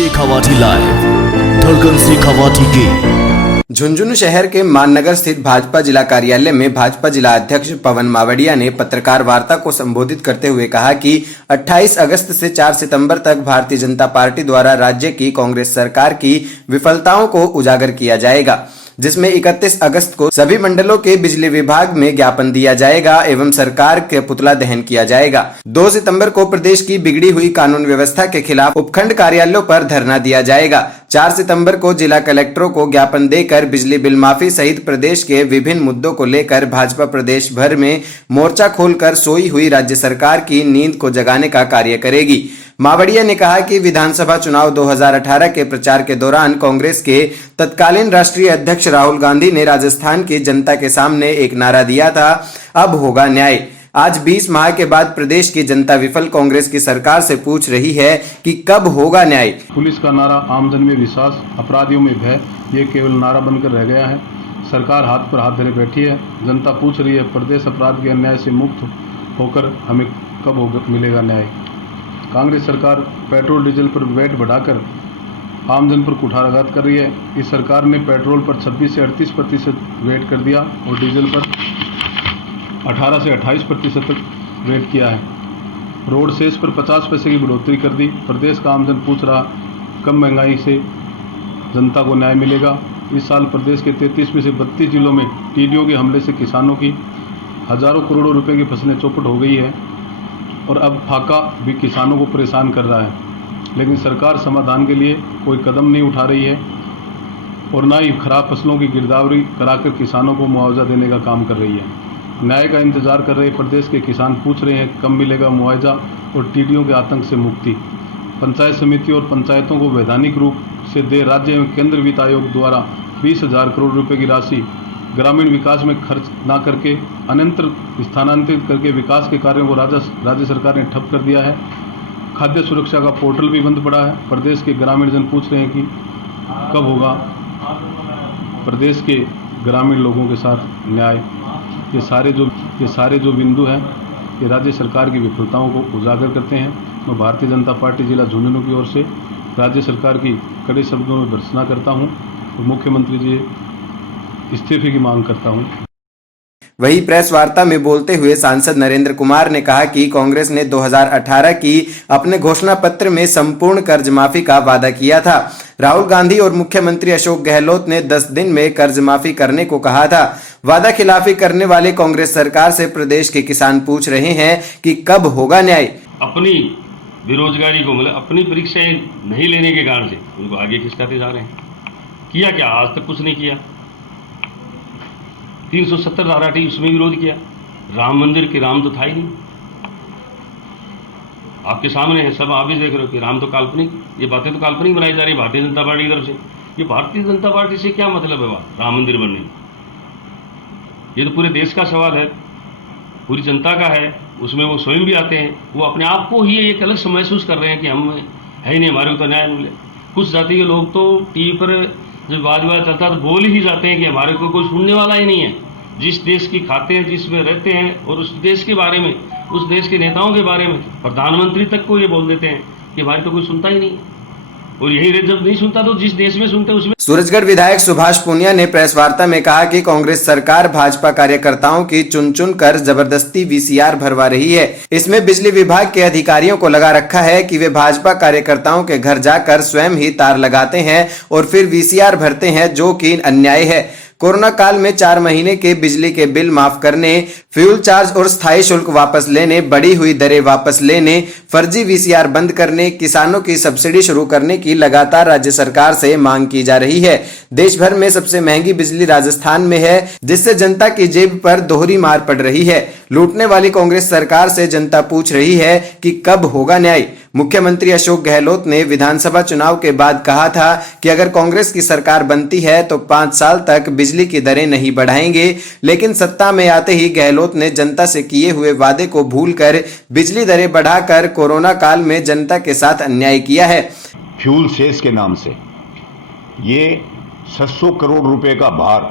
Shekhawati live, धड़कन शेखावाटी की। झुंझुनू शहर के माननगर स्थित भाजपा जिला कार्यालय में भाजपा जिला अध्यक्ष पवन मावड़िया ने पत्रकार वार्ता को संबोधित करते हुए कहा कि 28 अगस्त से 4 सितंबर तक भारतीय जनता पार्टी द्वारा राज्य की कांग्रेस सरकार की विफलताओं को उजागर किया जाएगा, जिसमें 31 अगस्त को सभी मंडलों के बिजली विभाग में ज्ञापन दिया जाएगा एवं सरकार के पुतला दहन किया जाएगा। 2 सितंबर को प्रदेश की बिगड़ी हुई कानून व्यवस्था के खिलाफ उपखंड कार्यालयों पर धरना दिया जाएगा। 4 सितंबर को जिला कलेक्टरों को ज्ञापन देकर बिजली बिल माफी सहित प्रदेश के विभिन्न मुद्दों को लेकर भाजपा प्रदेश भर में मोर्चा खोलकर सोई हुई राज्य सरकार की नींद को जगाने का कार्य करेगी। मावड़िया ने कहा कि विधानसभा चुनाव 2018 के प्रचार के दौरान कांग्रेस के तत्कालीन राष्ट्रीय अध्यक्ष राहुल गांधी ने राजस्थान की जनता के सामने एक नारा दिया था, अब होगा न्याय। आज 20 माह के बाद प्रदेश की जनता विफल कांग्रेस की सरकार से पूछ रही है कि कब होगा न्याय। पुलिस का नारा आमजन में विश्वास, अपराधियों में भय, ये केवल नारा बनकर रह गया है। सरकार हाथ पर हाथ धरे बैठी है। जनता पूछ रही है प्रदेश अपराध के अन्याय से मुक्त होकर हमें कब मिलेगा न्याय। कांग्रेस सरकार पेट्रोल डीजल पर वैट बढ़ाकर आमजन पर कुठाराघात कर रही है। इस सरकार ने पेट्रोल पर 26 से 38% वैट कर दिया और डीजल पर 18 से 28% तक वैट किया है। रोड सेस पर 50 पैसे की बढ़ोतरी कर दी। प्रदेश का आमजन पूछ रहा कम महंगाई से जनता को न्याय मिलेगा। इस साल प्रदेश के 33 में से 32 जिलों में टीडियों के हमले से किसानों की हजारों करोड़ों रुपए की फसलें चौपट हो गई है और अब फाका भी किसानों को परेशान कर रहा है, लेकिन सरकार समाधान के लिए कोई कदम नहीं उठा रही है और ना ही खराब फसलों की गिरदावरी कराकर किसानों को मुआवजा देने का काम कर रही है। न्याय का इंतजार कर रहे प्रदेश के किसान पूछ रहे हैं कब मिलेगा मुआवजा और टीडियों के आतंक से मुक्ति। पंचायत समिति और पंचायतों को वैधानिक रूप से दे राज्य एवं केंद्र वित्त आयोग द्वारा 20,000 करोड़ रुपए की राशि ग्रामीण विकास में खर्च ना करके अन्यत्र स्थानांतरित करके विकास के कार्यों को राज्य सरकार ने ठप कर दिया है। खाद्य सुरक्षा का पोर्टल भी बंद पड़ा है। प्रदेश के ग्रामीण जन पूछ रहे हैं कि कब होगा प्रदेश के ग्रामीण लोगों के साथ न्याय। ये सारे जो बिंदु हैं ये राज्य सरकार की विफलताओं को उजागर करते हैं। मैं भारतीय जनता पार्टी जिला झुंझुनू की ओर से राज्य सरकार की कड़े शब्दों में भर्त्सना करता हूँ और मुख्यमंत्री जी इस्तीफे की मांग करता हूं। वही प्रेस वार्ता में बोलते हुए सांसद नरेंद्र कुमार ने कहा कि कांग्रेस ने 2018 की अपने घोषणा पत्र में संपूर्ण कर्ज माफी का वादा किया था। राहुल गांधी और मुख्यमंत्री अशोक गहलोत ने 10 दिन में कर्ज माफी करने को कहा था। वादा खिलाफी करने वाले कांग्रेस सरकार से प्रदेश के किसान पूछ रहे हैं कि कब होगा न्याय। अपनी बेरोजगारी को मतलब अपनी परीक्षाएं नहीं लेने के कारण से उनको आगे खिसकाते जा रहे हैं। किया क्या? आज तक कुछ नहीं किया। 370 धारा थी, उसमें विरोध किया। राम मंदिर के राम तो था ही नहीं। आपके सामने है, सब आप भी देख रहे हो कि राम तो काल्पनिक, ये बातें तो काल्पनिक बनाई जा रही है भारतीय जनता पार्टी की तरफ से। ये भारतीय जनता पार्टी से क्या मतलब है राम मंदिर बनने? ये तो पूरे देश का सवाल है, पूरी जनता का है। उसमें वो स्वयं भी आते हैं, वो अपने आप को ही एक अलग महसूस कर रहे हैं कि हम है ही नहीं, हमारे को तो न्याय मिले। कुछ जाति के लोग तो टीवी पर जब वाद चलता तो बोल ही जाते हैं कि हमारे को कोई सुनने वाला ही नहीं है। जिस देश की खाते हैं, जिसमें रहते हैं और उस देश के बारे में, उस देश के नेताओं के बारे में, प्रधानमंत्री तक को ये बोल देते हैं कि हमारे तो कोई सुनता ही नहीं। और यही जब नहीं सुनता तो जिस देश में सुनते उसमें। सूरजगढ़ विधायक सुभाष पुनिया ने प्रेस वार्ता में कहा कि कांग्रेस सरकार भाजपा कार्यकर्ताओं की चुन चुन कर जबरदस्ती वीसीआर भरवा रही है। इसमें बिजली विभाग के अधिकारियों को लगा रखा है कि वे भाजपा कार्यकर्ताओं के घर जाकर स्वयं ही तार लगाते हैं और फिर वीसीआर भरते हैं, जो कि अन्याय है। कोरोना काल में 4 महीने के बिजली के बिल माफ करने, फ्यूल चार्ज और स्थायी शुल्क वापस लेने, बढ़ी हुई दरें वापस लेने, फर्जी वीसीआर बंद करने, किसानों की सब्सिडी शुरू करने की लगातार राज्य सरकार से मांग की जा रही है। देश भर में सबसे महंगी बिजली राजस्थान में है, जिससे जनता की जेब पर दोहरी मार पड़ रही है। लूटने वाली कांग्रेस सरकार से जनता पूछ रही है कि कब होगा न्याय। मुख्यमंत्री अशोक गहलोत ने विधानसभा चुनाव के बाद कहा था कि अगर कांग्रेस की सरकार बनती है तो 5 साल तक बिजली की दरें नहीं बढ़ाएंगे, लेकिन सत्ता में आते ही गहलोत ने जनता से किए हुए वादे को भूलकर बिजली दरें बढ़ाकर कोरोना काल में जनता के साथ अन्याय किया है। फ्यूल सेस के नाम से ये 700 करोड़ रुपए का भार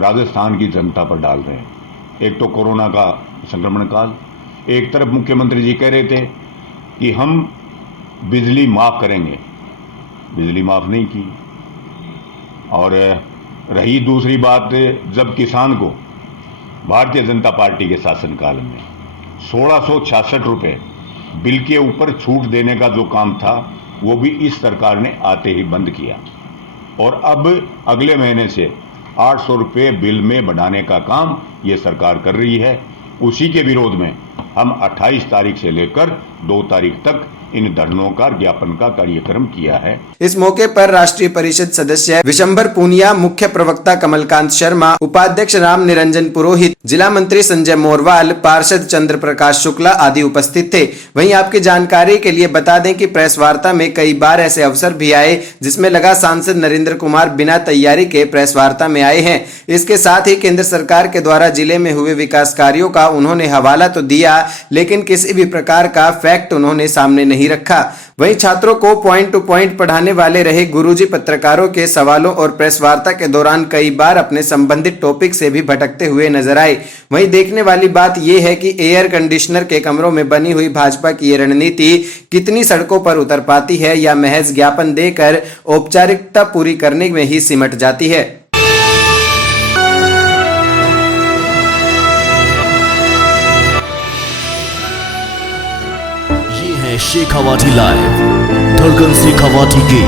राजस्थान की जनता पर डाल रहे हैं। एक तो कोरोना का संक्रमण काल, एक तरफ मुख्यमंत्री जी कह रहे थे कि हम बिजली माफ करेंगे, बिजली माफ नहीं की। और रही दूसरी बात, जब किसान को भारतीय जनता पार्टी के शासनकाल में 1666 रुपये बिल के ऊपर छूट देने का जो काम था वो भी इस सरकार ने आते ही बंद किया, और अब अगले महीने से 800 रुपये बिल में बढ़ाने का काम ये सरकार कर रही है। उसी के विरोध में हम 28 तारीख से लेकर 2 तारीख तक इन धरनों का ज्ञापन का कार्यक्रम किया है। इस मौके पर राष्ट्रीय परिषद सदस्य विशंबर पूनिया, मुख्य प्रवक्ता कमलकांत शर्मा, उपाध्यक्ष राम निरंजन पुरोहित, जिला मंत्री संजय मोरवाल, पार्षद चंद्र प्रकाश शुक्ला आदि उपस्थित थे। वहीं आपकी जानकारी के लिए बता दें कि प्रेस वार्ता में कई बार ऐसे अवसर भी आए जिसमें लगा सांसद नरेंद्र कुमार बिना तैयारी के प्रेस वार्ता में आए हैं। इसके साथ ही केंद्र सरकार के द्वारा जिले में हुए विकास कार्यों का उन्होंने हवाला तो दिया, लेकिन किसी भी प्रकार का फैक्ट उन्होंने सामने नहीं रखा। वहीं छात्रों को पॉइंट टू पॉइंट पढ़ाने वाले रहे गुरुजी पत्रकारों के सवालों और प्रेस वार्ता के दौरान कई बार अपने संबंधित टॉपिक से भी भटकते हुए नजर आए। वहीं देखने वाली बात यह है कि एयर कंडीशनर के कमरों में बनी हुई भाजपा की ये रणनीति कितनी सड़कों पर उतर पाती है या महज ज्ञापन देकर औपचारिकता पूरी करने में ही सिमट जाती है। शेखावाटी लाइव, धड़कन शेखावाटी की